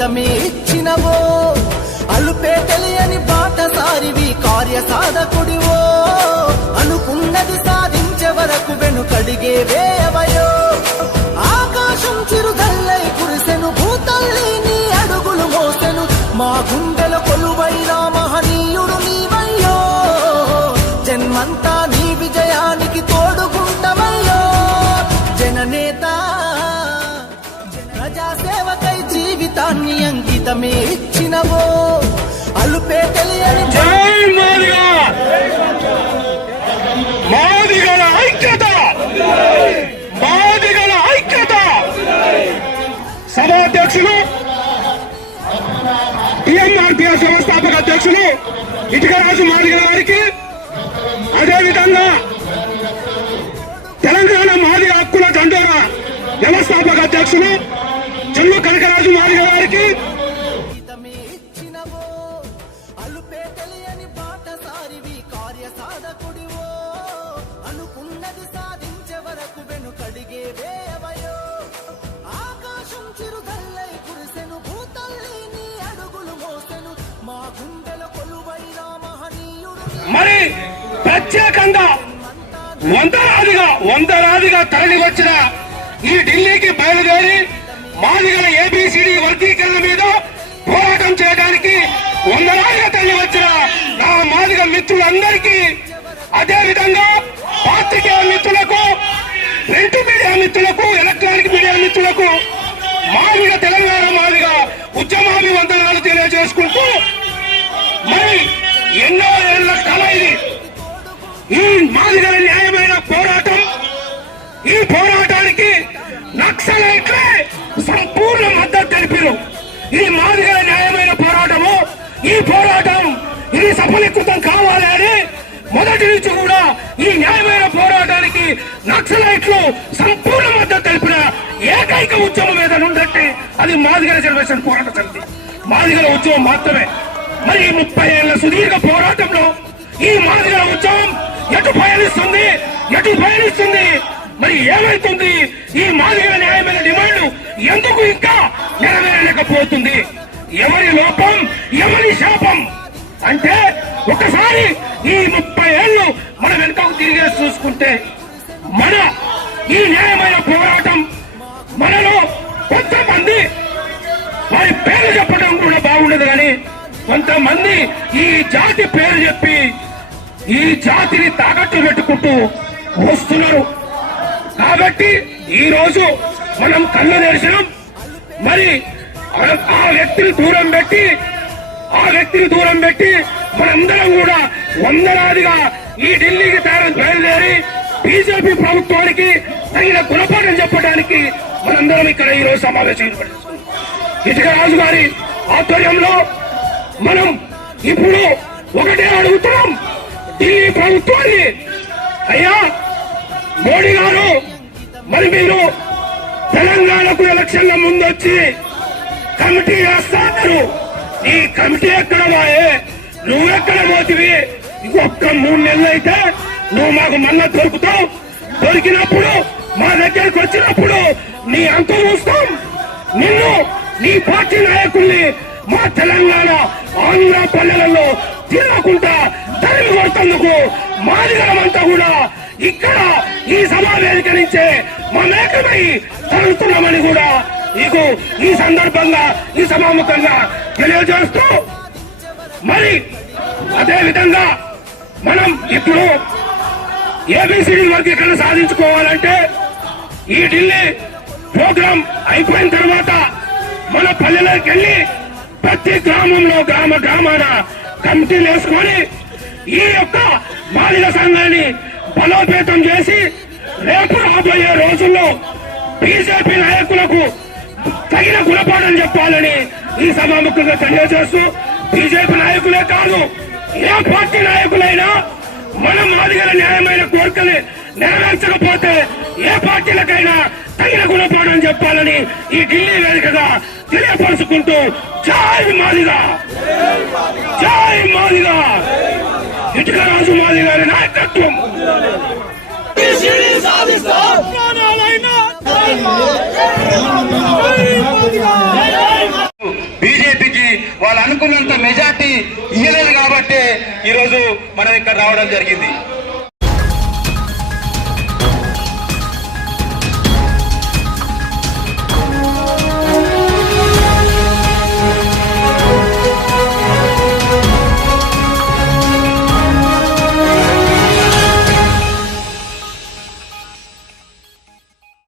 అంకితమే ఇచ్చినవో అలుపే తెలియని బాటసారివి కార్య సాధకుడివో అనుకున్నది సాధించే వరకు వెనుకడిగే వేయవయో ఆకాశం చిరుదల్లై కురిసెను భూతల్లి నీ అడుగులు మోసెను మా గుండెల కొలువైన మహనీయుడు నీవయ్యో జన్మంతా నీ విజయానికి తోడుకుంటమయ్యో జననేత ప్రజాసేవకై జీవితాన్ని అంకితమే ఇచ్చినవో అలుపే తెలియని మాదిగల ఐక్యత మాదిగల ఐక్యత సభాధ్యక్షులు టిఎంఆర్పిఎస్ వ్యవస్థాపక అధ్యక్షులు ఇటుకరాజు మాదిగల గారికి అదేవిధంగా తెలంగాణ మాదిగ హక్కుల దండోర వ్యవస్థాపక అధ్యక్షులు చెల్లు కనకరాజు మాదిగ గారికి అలుపే తెలియని బాటసారివి కార్య సాధకుడివో అనుకున్నది సాధించే వరకు వెనుకడిగే వేయవయో ఆకాశం చిరుదల్లై కురిసెను భూతల్లి నీ అడుగులు మోసెను మా గుండెల కొలువైన మహనీయుడు మరి ప్రత్యేకంగా వందలాదిగా తరలి వచ్చిన ఈ ఢిల్లీకి బయలుదేరి మాదిగల ఏబిసిడి వర్గీకరణ మీద పోరాటం చేయడానికి వందలాదిగా తరలి వచ్చిన నా మాదిగ మిత్రులందరికీ అదేవిధంగా పాత్రికేయ మిత్రులకు ప్రింట్ మీడియా మిత్రులకు ఎలక్ట్రానిక్ మీడియా మిత్రులకు మాదిగ తెలంగాణ మాదిగ ఉద్యమాభివందనాలు తెలియజేసుకుంటూ మరి ఎన్నో ఏళ్ల కళ ఇది ఈ మాదిగల న్యాయమైన పోరాటం ఈ పోరాటానికి నక్సలైట్లే సంపూర్ణ మద్దతు తెలిపారు ఈ మాదిగల న్యాయమైన పోరాటము ఈ పోరాటం ఇది సఫలీకృతం కావాలి అని మొదటి నుంచి కూడా ఈ న్యాయమైన పోరాటానికి నక్సలైట్లు సంపూర్ణ మద్దతు తెలిపిన ఏకైక ఉద్యమం ఏదైనా ఉందంటే అది మాదిగల రిజర్వేషన్ పోరాట సమితి మాదిగల ఉద్యమం మాత్రమే మరి 30 ఏళ్ల సుదీర్ఘ పోరాటంలో ఈ మాదిగల ఉద్యమం ఎటు పయనిస్తుంది మరి ఏమైతుంది ఈ మాదిగల న్యాయమైన డిమాండ్ ఎందుకు ఇంకా నెరవేరలేకపోతుంది ఎవరి లోపం ఎవరి శాపం అంటే ఒకసారి ఈ 30 ఏళ్లు మన వెనుకకు తిరిగేసి చూసుకుంటే మన ఈ న్యాయమైన పోరాటం మనలో కొంతమంది వారి పేరు చెప్పడం కూడా బాగుండదు కానీ కొంతమంది ఈ జాతి పేరు చెప్పి ఈ జాతిని తాకట్టు పెట్టుకుంటూ వస్తున్నారు కాబట్టి ఈ రోజు మనం కళ్ళు తెరిచినాం మరి ఆ వ్యక్తిని దూరం పెట్టి మనందరం కూడా వందలాదిగా ఈ ఢిల్లీకి బయలుదేరి బీజేపీ ప్రభుత్వానికి తగిన గుణపాఠం చెప్పడానికి మనందరం ఇక్కడ ఈ రోజు సమావేశం ఇటుకరాజు గారి ఆధ్వర్యంలో మనం ఇప్పుడు ఒకటే అడుగుతున్నాం ఢిల్లీ ప్రభుత్వాన్ని అయ్యా మోడీ గారు మరి మీరు తెలంగాణకు ఎలక్షన్ల ముందు వచ్చి కమిటీ వేస్తారు ఈ కమిటీ ఎక్కడ పోయే నువ్వెక్కడ పోతివి ఇంకొక్క 3 నెలలు అయితే నువ్వు మాకు మళ్ళా దొరుకుతావు దొరికినప్పుడు మా దగ్గరకు వచ్చినప్పుడు నీ అంత చూస్తాం నిన్ను నీ పార్టీ నాయకుల్ని మా తెలంగాణ ఆంధ్ర పల్లెలలో తిరగకుండా తరిమి కొడుతందుకు మాదిగలమంతా కూడా ఇక్కడ ఈ సభా వేదిక నుంచే మమేకమై తరుగుతున్నామని కూడా నీకు ఈ సందర్భంగా ఈ సభాముఖంగా తెలియజేస్తూ మరి అదే విధంగా మనం ఇప్పుడు ఏబిసిడి వర్గీకరణ సాధించుకోవాలంటే ఈ ఢిల్లీ ప్రోగ్రాం అయిపోయిన తర్వాత మన పల్లెలోకి వెళ్ళి ప్రతి గ్రామంలో గ్రామాన కమిటీలు వేసుకొని ఈ యొక్క మాదిగ సంఘాన్ని బలోపేతం చేసి రేపు రాబోయే రోజుల్లో బీజేపీ నాయకులకు తగిన గుణపాఠం చెప్పాలని ఈ సభాముఖంగా తెలియజేస్తూ బీజేపీ నాయకులే కాదు ఏ పార్టీ నాయకులైనా మనం మాదిగల న్యాయమైన కోరికలు నెరవేర్చకపోతే ఏ పార్టీలకైనా తగిన గుణపాఠం చెప్పాలని ఈ ఢిల్లీ వేదికగా తెలియపరుచుకుంటూ జై మాదిగ జై మాదిగ ఇటుకరాజు మాదిగ గారి నాయకత్వం అనుకున్నంత మెజార్టీ ఇయ్యలేదు కాబట్టి ఈరోజు మనం ఇక్కడ రావడం జరిగింది.